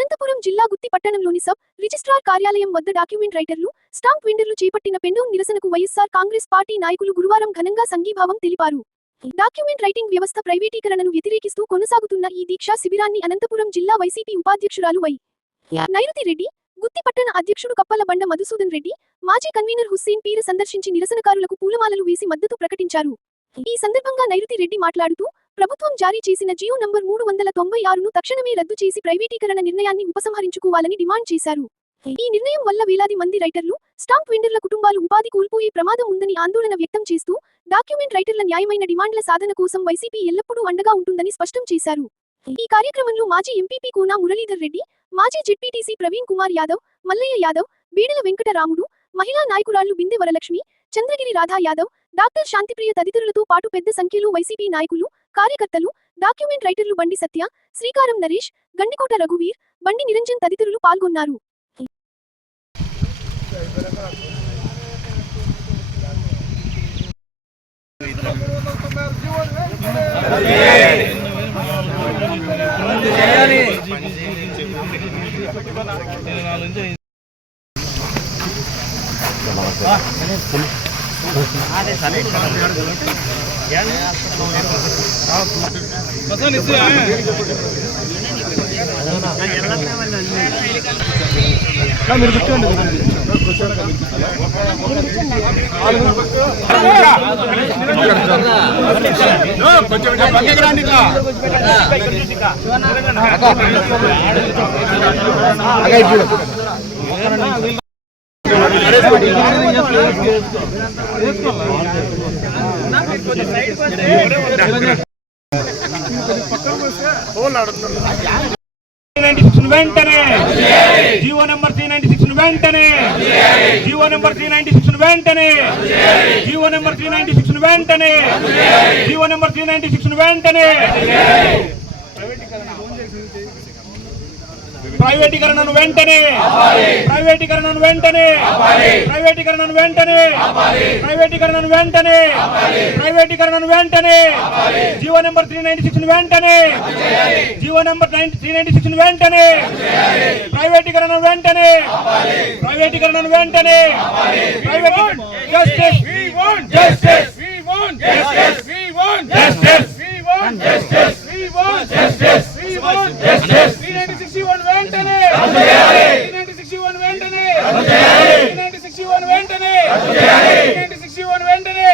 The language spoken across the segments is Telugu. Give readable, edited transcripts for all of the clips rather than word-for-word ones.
అనంతపురం జిల్లా గుత్తి పట్టణంలోని సబ్ రిజిస్ట్రార్ కార్యాలయం వద్ద డాక్యుమెంట్ రైటర్లు, స్టాంప్ వెండర్లు చేపట్టిన పెండౌన్ నిరసనకు వైఎస్ఆర్ కాంగ్రెస్ పార్టీ నాయకులు గురువారం ఘనంగా సంఘీభావం తెలిపారు. డాక్యుమెంట్ రైటింగ్ వ్యవస్థ ప్రైవేటీకరణను వ్యతిరేకిస్తూ కొనసాగుతున్న ఈ దీక్షా శిబిరాన్ని అనంతపురం జిల్లా వైసీపీ ఉపాధ్యక్షురాలు వై. నైరుతి రెడ్డి, గుత్తి పట్టణ అధ్యక్షుడు కప్పల బండ మధుసూదన్ రెడ్డి, మాజీ కన్వీనర్ హుస్సేన్ పీర్ సందర్శించి నిరసనకారులకు పూలమాలలు వేసి మద్దతు ప్రకటించారు. ఈ సందర్భంగా నైరుతి రెడ్డి మాట్లాడుతూ, ప్రభుత్వం జారీ చేసిన జియో నంబర్ 396ను తక్షణమే రద్దు చేసి ప్రైవేటీకరణ నిర్ణయాన్ని ఉపసంహరించుకోవాలని డిమాండ్ చేశారు. ఈ నిర్ణయం వల్ల వేలాది మంది రైటర్లు, స్టాంప్ వెండర్ల కుటుంబాలు ఉపాధి కోల్పోయే ప్రమాదం ఉందని ఆందోళన వ్యక్తం చేస్తూ, డాక్యుమెంట్ రైటర్ల న్యాయమైన డిమాండ్ల సాధన కోసం వైసీపీ ఎల్లప్పుడూ అండగా ఉంటుందని స్పష్టం చేశారు. ఈ కార్యక్రమంలో మాజీ ఎంపీపీ కూనా మురళీధర్ రెడ్డి, మాజీ జెడ్పీటీసీ ప్రవీణ్ కుమార్ యాదవ్, మల్లయ్య యాదవ్, బీడల వెంకట రాముడు, మహిళా నాయకురాళ్లు బిందె వరలక్ష్మి, చంద్రగిరి రాధా యాదవ్, డాక్టర్ శాంతిప్రియ తదితరులతో పాటు పెద్ద సంఖ్యలో వైసీపీ నాయకులు, కార్యకర్తలు, డాక్యుమెంట్ రైటర్లు బండి సత్య, శ్రీకారం నరేష్, గండికోట రఘువీర్, బండి నిరంజన్ తదితరులు పాల్గొన్నారు. వెంటనే జీవో నెంబర్ 396 వెంటనే జీవో నెంబర్ 396 వెంటనే జీవో నెంబర్ 396 వెంటనే జీవో నెంబర్ 396 వెంటనే ప్రైవేటీకరణను వెంటనే ప్రైవేటీకరణను వెంటనే ప్రైవేటీకరణను వెంటనే ప్రైవేటీకరణను వెంటనే ప్రైవేటీకరణను వెంటనే జీవో నెంబర్ 396 వెంటనే జీవో నెంబర్ 396 వెంటనే ప్రైవేటీకరణను వెంటనే ప్రైవేటీకరణను వెంటనే justice we want justice we want justice we want justice we want justice we want justice we want justice 361 వెంటనే 361 వెంటనే 361 వెంటనే 361 వెంటనే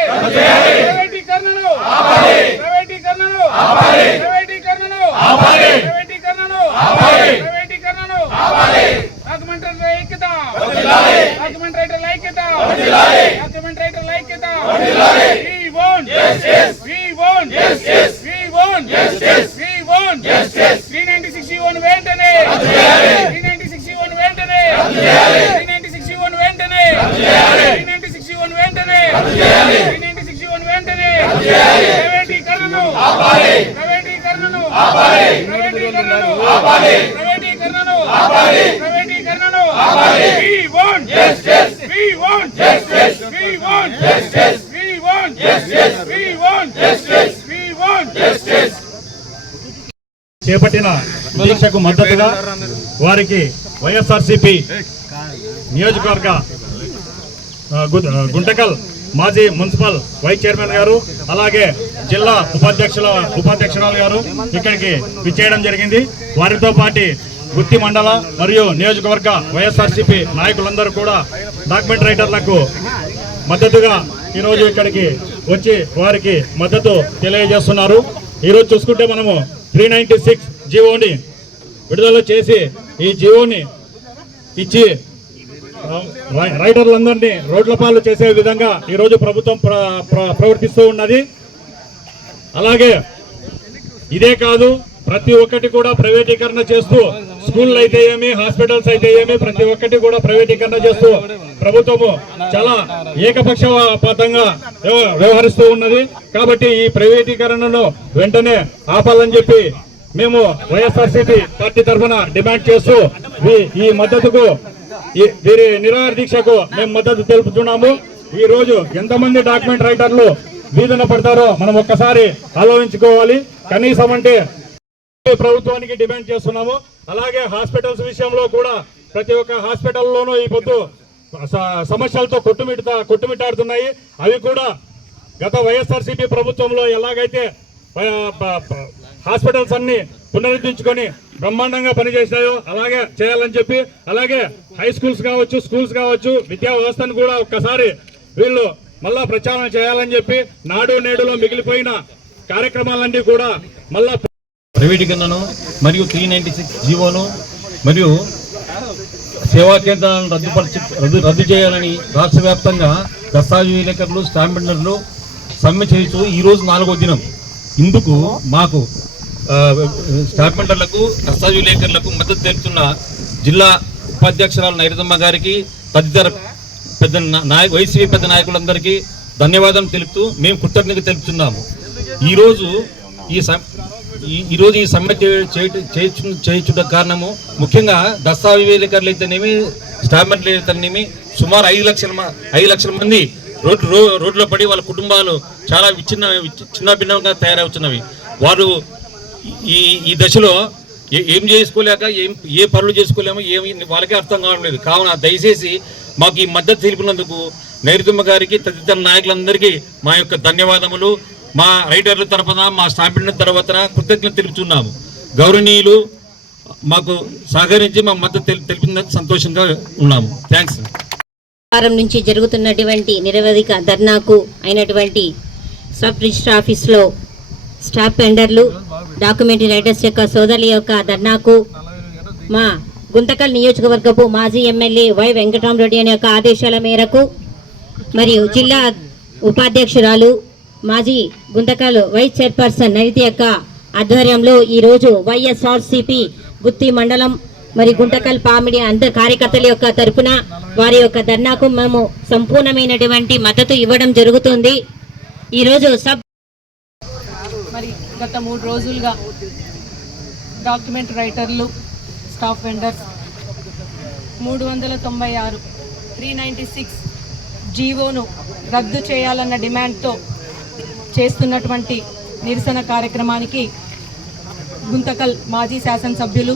ప్రైవేటీకరణను ఆపాలి ప్రైవేటీకరణను ఆపాలి ప్రైవేటీకరణను ఆపాలి ప్రైవేటీకరణను ఆపాలి ప్రైవేటీకరణను ఆపాలి డాక్యుమెంట్ రైటర్ ఐక్యత వర్ధిల్లాలి డాక్యుమెంట్ రైటర్ ఐక్యత వర్ధిల్లాలి డాక్యుమెంట్ రైటర్ ఐక్యత వర్ధిల్లాలి we want justice we want justice we want justice we want justice 361 వెంటనే 361 వెంటనే 361 వెంటనే 361 వెంటనే 361 వెంటనే ప్రైవేటీకరణను ఆపాలి ప్రైవేటీకరణను ఆపాలి ప్రైవేటీకరణను ఆపాలి ప్రైవేటీకరణను ఆపాలి ప్రైవేటీకరణను ఆపాలి we want justice we want justice we want justice we want justice we want justice we want justice చేపట్టిన దీక్షకు మద్దతుగా వారికి వైఎస్ఆర్సీపీ నియోజకవర్గ గుంటకల్ మాజీ మున్సిపల్ వైస్ చైర్మన్ గారు, అలాగే జిల్లా ఉపాధ్యక్షురాలు గారు ఇక్కడికి విచ్చేయడం జరిగింది. వారితో పాటు గుత్తి మండల మరియు నియోజకవర్గ వైఎస్ఆర్సీపీ నాయకులందరూ కూడా డాక్యుమెంట్ రైటర్లకు మద్దతుగా ఈరోజు ఇక్కడికి వచ్చి వారికి మద్దతు తెలియజేస్తున్నారు. ఈరోజు చూసుకుంటే మనము 396 జీవోని విడుదల చేసి ఈ జీవోని ఇచ్చి రైటర్లందరినీ రోడ్ల పాలు చేసే విధంగా ఈరోజు ప్రభుత్వం ప్రవర్తిస్తూ ఉన్నది. అలాగే ఇదే కాదు, ప్రతి ఒక్కటి కూడా ప్రైవేటీకరణ చేస్తూ, స్కూళ్ళు అయితే ఏమి, హాస్పిటల్స్ అయితే ఏమి, ప్రతి ఒక్కటి కూడా ప్రైవేటీకరణ చేస్తూ ప్రభుత్వము చాలా ఏకపక్షపాతంగా వ్యవహరిస్తూ ఉన్నది. కాబట్టి ఈ ప్రైవేటీకరణను వెంటనే ఆపాలని చెప్పి మేము వైఎస్ఆర్సీపీ పార్టీ తరఫున డిమాండ్ చేస్తూ ఈ మద్దతుకు, వీరి నిరాహార దీక్షకు మేము మద్దతు తెలుపుతున్నాము. ఈ రోజు ఎంతమంది డాక్యుమెంట్ రైటర్లు వీధున పడతారో మనం ఒక్కసారి ఆలోచించుకోవాలి. కనీసం అంటే ప్రభుత్వానికి డిమాండ్ చేస్తున్నాము. అలాగే హాస్పిటల్స్ విషయంలో కూడా ప్రతి ఒక్క హాస్పిటల్లోనూ ఈ పొద్దు సమస్యలతో కొట్టుమిట్టాడుతున్నాయి. అవి కూడా గత వైఎస్ఆర్సీపీ ప్రభుత్వంలో ఎలాగైతే హాస్పిటల్స్ అన్ని పునరుద్ధరించుకొని బ్రహ్మాండంగా పనిచేసినాయో అలాగే చేయాలని చెప్పి, అలాగే హై స్కూల్స్ కావచ్చు, స్కూల్స్ కావచ్చు, విద్యా వ్యవస్థను కూడా ఒక్కసారి వీళ్ళు మళ్ళా ప్రచారం చేయాలని చెప్పి నాడు నేడులో మిగిలిపోయిన కార్యక్రమాలన్నీ కూడా మళ్ళా ప్రైవేటీకరణను మరియు 396 జీవోను మరియు సేవా కేంద్రాలను రద్దు చేయాలని రాష్ట్ర వ్యాప్తంగా దస్తావేజు విలేకరులు, స్టాంప్ బిల్డర్లు సమ్మె చేస్తూ ఈరోజు 4వ దినం. ఇందుకు మాకు స్టాంప్ బిల్డర్లకు, దస్తావేజు విలేకరులకు మద్దతు తెలుపుతున్న జిల్లా ఉపాధ్యక్షురాలు నైరదమ్మ గారికి, తదితర వైసీపీ పెద్ద నాయకులందరికీ ధన్యవాదాలు తెలుపుతూ మేము కృతజ్ఞత తెలుపుతున్నాము. ఈరోజు ఈ సమ్మె చేయించుట కారణము ముఖ్యంగా దస్తావేజు విలేకరులు అయితేనేమి, స్టాంప్ బిల్డర్లు అయితేనేమి సుమారు 5 లక్షల మంది రోడ్లో పడి వాళ్ళ కుటుంబాలు చాలా చిన్న భిన్నంగా తయారవుతున్నవి. వారు ఈ దశలో ఏం చేసుకోలేక ఏ పనులు చేసుకోలేమో ఏమి వాళ్ళకే అర్థం కావడం లేదు. కావున దయచేసి మాకు ఈ మద్దతు తెలిపినందుకు నైరుతమ్మ గారికి, తదితర నాయకులందరికీ మా యొక్క ధన్యవాదములు. మా రైటర్ల తరపున, మా స్టాంప్ బిల్డర్ల తరపున కృతజ్ఞత తెలుపుతున్నాము. గౌరవనీయులు మాకు సహకరించి మా మద్దతు తెలిపినందుకు సంతోషంగా ఉన్నాము. థ్యాంక్స్. వారం నుంచి జరుగుతున్నటువంటి నిరవధిక ధర్నాకు అయినటువంటి సబ్ రిజిస్టర్ ఆఫీస్లో స్టాఫ్ వెండర్లు, డాక్యుమెంటరీ రైటర్స్ యొక్క సోదరుల యొక్క ధర్నాకు మా గుంతకల్ నియోజకవర్గపు మాజీ ఎమ్మెల్యే వై వెంకటరామరెడ్డి అనే యొక్క ఆదేశాల మేరకు మరియు జిల్లా ఉపాధ్యక్షురాలు మాజీ గుంతకల్ వైస్ చైర్పర్సన్ నైతి యొక్క ఆధ్వర్యంలో ఈరోజు వైఎస్ఆర్సీపీ గుత్తి మండలం మరి గుంతకల్ పామిడి అందరు కార్యకర్తల యొక్క తరపున వారి యొక్క ధర్నాకు మేము సంపూర్ణమైనటువంటి మద్దతు ఇవ్వడం జరుగుతుంది. ఈరోజు మరి గత 3 రోజులుగా డాక్యుమెంట్ రైటర్లు, స్టాఫ్ వెండర్స్ 396 396 జీవోను రద్దు చేయాలన్న డిమాండ్తో చేస్తున్నటువంటి నిరసన కార్యక్రమానికి గుంతకల్ మాజీ శాసనసభ్యులు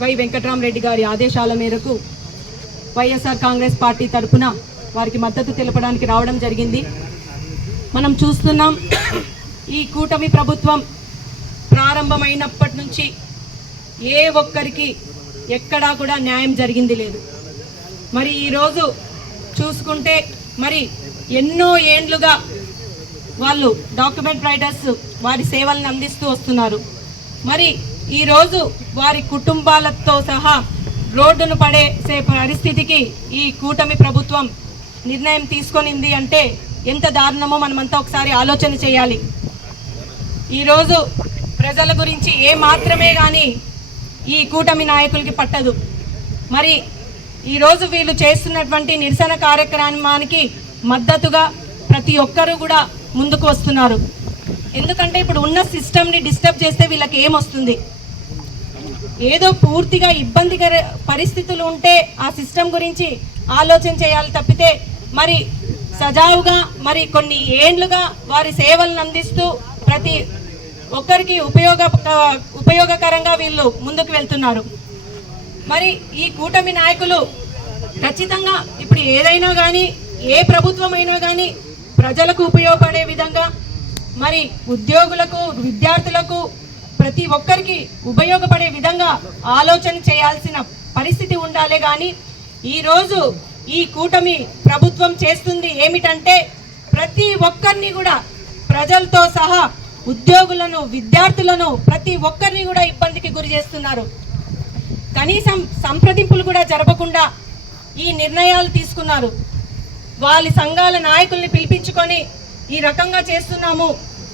వై వెంకటరామరెడ్డి గారి ఆదేశాల మేరకు వైఎస్ఆర్ కాంగ్రెస్ పార్టీ తరఫున వారికి మద్దతు తెలపడానికి రావడం జరిగింది. మనం చూస్తున్నాం, ఈ కూటమి ప్రభుత్వం ప్రారంభమైనప్పటి నుంచి ఏ ఒక్కరికి ఎక్కడా కూడా న్యాయం జరిగింది లేదు. మరి ఈరోజు చూసుకుంటే మరి ఎన్నో ఏండ్లుగా వాళ్ళు డాక్యుమెంట్ రైటర్స్ వారి సేవలను అందిస్తూ వస్తున్నారు. మరి ఈరోజు వారి కుటుంబాలతో సహా రోడ్డును పడేసే పరిస్థితికి ఈ కూటమి ప్రభుత్వం నిర్ణయం తీసుకొనింది అంటే ఎంత దారుణమో మనమంతా ఒకసారి ఆలోచన చేయాలి. ఈరోజు ప్రజల గురించి ఏ మాత్రమే కానీ ఈ కూటమి నాయకులకి పట్టదు. మరి ఈరోజు వీళ్ళు చేస్తున్నటువంటి నిరసన కార్యక్రమానికి మద్దతుగా ప్రతి ఒక్కరూ కూడా ముందుకు వస్తున్నారు. ఎందుకంటే ఇప్పుడు ఉన్న సిస్టమ్ని డిస్టర్బ్ చేస్తే వీళ్ళకి ఏమొస్తుంది? ఏదో పూర్తిగా ఇబ్బందికర పరిస్థితులు ఉంటే ఆ సిస్టమ్ గురించి ఆలోచన చేయాలి తప్పితే మరి సజావుగా మరి కొన్ని ఏండ్లుగా వారి సేవలను అందిస్తూ ప్రతి ఒక్కరికి ఉపయోగకరంగా వీళ్ళు ముందుకు వెళ్తున్నారు. మరి ఈ కూటమి నాయకులు ఖచ్చితంగా ఇప్పుడు ఏదైనా కానీ ఏ ప్రభుత్వం అయినా కానీ ప్రజలకు ఉపయోగపడే విధంగా మరి ఉద్యోగులకు, విద్యార్థులకు ప్రతి ఒక్కరికి ఉపయోగపడే విధంగా ఆలోచన చేయాల్సిన పరిస్థితి ఉండాలి. కానీ ఈరోజు ఈ కూటమి ప్రభుత్వం చేస్తుంది ఏమిటంటే ప్రతి ఒక్కరిని కూడా ప్రజలతో సహా ఉద్యోగులను, విద్యార్థులను ప్రతి ఒక్కరిని కూడా ఇబ్బందికి గురి చేస్తున్నారు. కనీసం సంప్రదింపులు కూడా జరపకుండా ఈ నిర్ణయాలు తీసుకున్నారు. వాళ్ళ సంఘాల నాయకుల్ని పిలిపించుకొని ఈ రకంగా చేస్తున్నాము,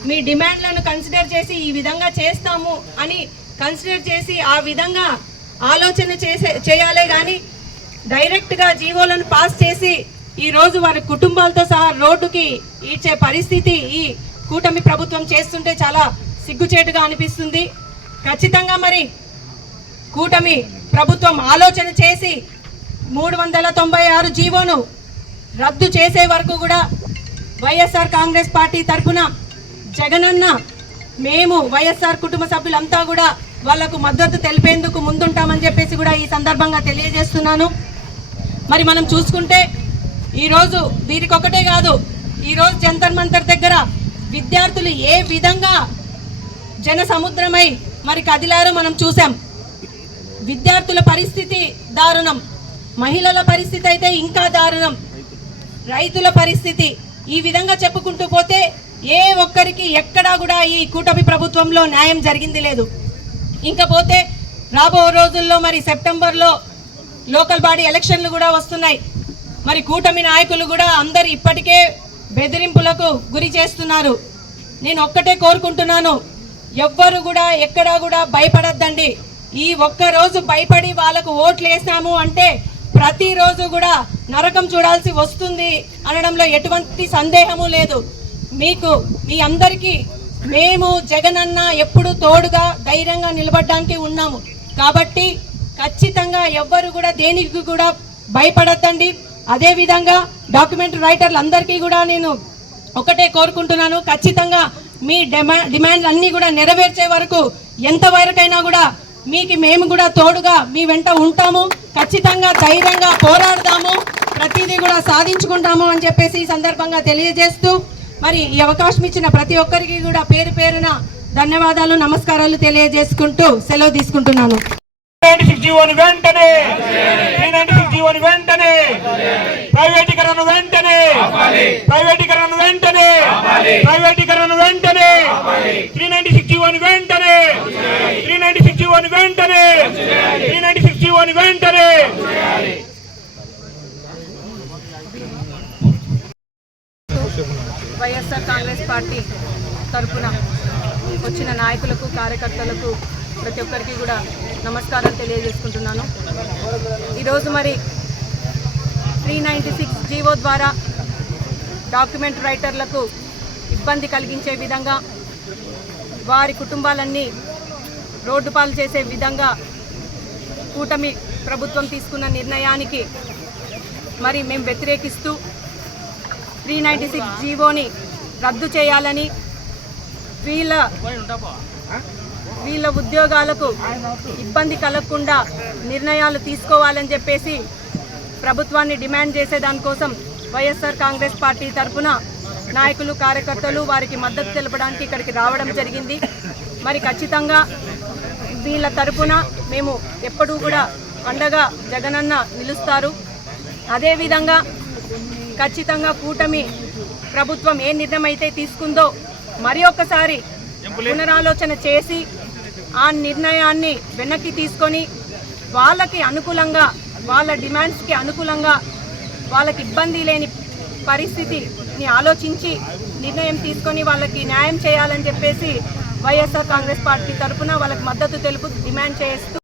మీ డిమాండ్లను కన్సిడర్ చేసి ఈ విధంగా చేస్తాము అని కన్సిడర్ చేసి ఆ విధంగా ఆలోచన చేయాలే కానీ డైరెక్ట్గా జీవోలను పాస్ చేసి ఈరోజు వారి కుటుంబాలతో సహా రోడ్డుకి ఈడ్చే పరిస్థితి ఈ కూటమి ప్రభుత్వం చేస్తుంటే చాలా సిగ్గుచేటుగా అనిపిస్తుంది. ఖచ్చితంగా మరి కూటమి ప్రభుత్వం ఆలోచన చేసి 396 జీవోను రద్దు చేసే వరకు కూడా వైఎస్ఆర్ కాంగ్రెస్ పార్టీ తరఫున జగనన్న మేము వైఎస్ఆర్ కుటుంబ సభ్యులంతా కూడా వాళ్లకు మద్దతు తెలిపేందుకు ముందుంటామని చెప్పేసి కూడా ఈ సందర్భంగా తెలియజేస్తున్నాను. మరి మనం చూసుకుంటే ఈరోజు వీరికొకటే కాదు, ఈరోజు జంతర్ మంతర్ దగ్గర విద్యార్థులు ఏ విధంగా జన సముద్రమై మరి కదిలారో మనం చూసాం. విద్యార్థుల పరిస్థితి దారుణం, మహిళల పరిస్థితి అయితే ఇంకా దారుణం, రైతుల పరిస్థితి, ఈ విధంగా చెప్పుకుంటూ పోతే ఏ ఒక్కరికి ఎక్కడా కూడా ఈ కూటమి ప్రభుత్వంలో న్యాయం జరిగింది లేదు. ఇంకా పోతే రాబో రోజుల్లో మరి సెప్టెంబర్లో లోకల్ బాడీ ఎలక్షన్లు కూడా వస్తున్నాయి. మరి కూటమి నాయకులు కూడా అందరు ఇప్పటికే బెదిరింపులకు గురి చేస్తున్నారు. నేను ఒక్కటే కోరుకుంటున్నాను, ఎవ్వరు కూడా ఎక్కడా కూడా భయపడద్దండి. ఈ ఒక్కరోజు భయపడి వాళ్ళకు ఓట్లు వేసాము అంటే ప్రతిరోజు కూడా నరకం చూడాల్సి వస్తుంది అనడంలో ఎటువంటి సందేహము లేదు. మీ అందరికీ మేము జగనన్న ఎప్పుడు తోడుగా ధైర్యంగా నిలబడడానికి ఉన్నాము. కాబట్టి ఖచ్చితంగా ఎవ్వరు కూడా దేనికి కూడా భయపడద్దండి. అదేవిధంగా డాక్యుమెంట్ రైటర్లు అందరికీ కూడా నేను ఒకటే కోరుకుంటున్నాను, ఖచ్చితంగా మీ డిమాండ్లు అన్నీ కూడా నెరవేర్చే వరకు ఎంతవరకైనా కూడా మేము కూడా తోడుగా మీ వెంట ఉంటాము. ఖచ్చితంగా ధైర్యంగా పోరాడదాము, ప్రతిదీ కూడా సాధించుకుంటాము అని చెప్పేసి ఈ సందర్భంగా తెలియజేస్తూ మరి ఈ అవకాశం ఇచ్చిన ప్రతి ఒక్కరికి కూడా పేరు పేరున ధన్యవాదాలు, నమస్కారాలు తెలియజేసుకుంటూ సెలవు తీసుకుంటున్నాను. వెంటనే ప్రైవేటీకరణ వెంటనే 396 వెంటనే 396 వెంటనే. వైఎస్ఆర్ కాంగ్రెస్ పార్టీ తరఫున వచ్చిన నాయకులకు, కార్యకర్తలకు ప్రతి ఒక్కరికి కూడా నమస్కారాలు తెలియజేసుకుంటున్నాను. ఈరోజు మరి 396 జీవో ద్వారా డాక్యుమెంట్ రైటర్లకు ఇబ్బంది కలిగించే విధంగా, వారి కుటుంబాలన్నీ రోడ్డు పాలు చేసే విధంగా కూటమి ప్రభుత్వం తీసుకున్న నిర్ణయానికి మరి మేము వ్యతిరేకిస్తూ 396 జీవోని రద్దు చేయాలని, వీళ్ళ ఉద్యోగాలకు ఇబ్బంది కలగకుండా నిర్ణయాలు తీసుకోవాలని చెప్పేసి ప్రభుత్వాన్ని డిమాండ్ చేసేదానికోసం వైఎస్ఆర్ కాంగ్రెస్ పార్టీ తరఫున నాయకులు, కార్యకర్తలు వారికి మద్దతు తెలపడానికి ఇక్కడికి రావడం జరిగింది. మరి ఖచ్చితంగా వీళ్ళ తరఫున మేము ఎప్పుడూ కూడా అండగా జగనన్న నిలుస్తారు. అదేవిధంగా ఖచ్చితంగా కూటమి ప్రభుత్వం ఏ నిర్ణయం అయితే తీసుకుందో మరి ఒక్కసారి పునరాలోచన చేసి ఆ నిర్ణయాన్ని వెనక్కి తీసుకొని వాళ్ళకి అనుకూలంగా, వాళ్ళ డిమాండ్స్కి అనుకూలంగా, వాళ్ళకి ఇబ్బంది లేని పరిస్థితిని ఆలోచించి నిర్ణయం తీసుకొని వాళ్ళకి న్యాయం చేయాలని చెప్పేసి వైఎస్ఆర్ కాంగ్రెస్ పార్టీ తరఫున వాళ్ళకి మద్దతు తెలుపు డిమాండ్ చేస్తూ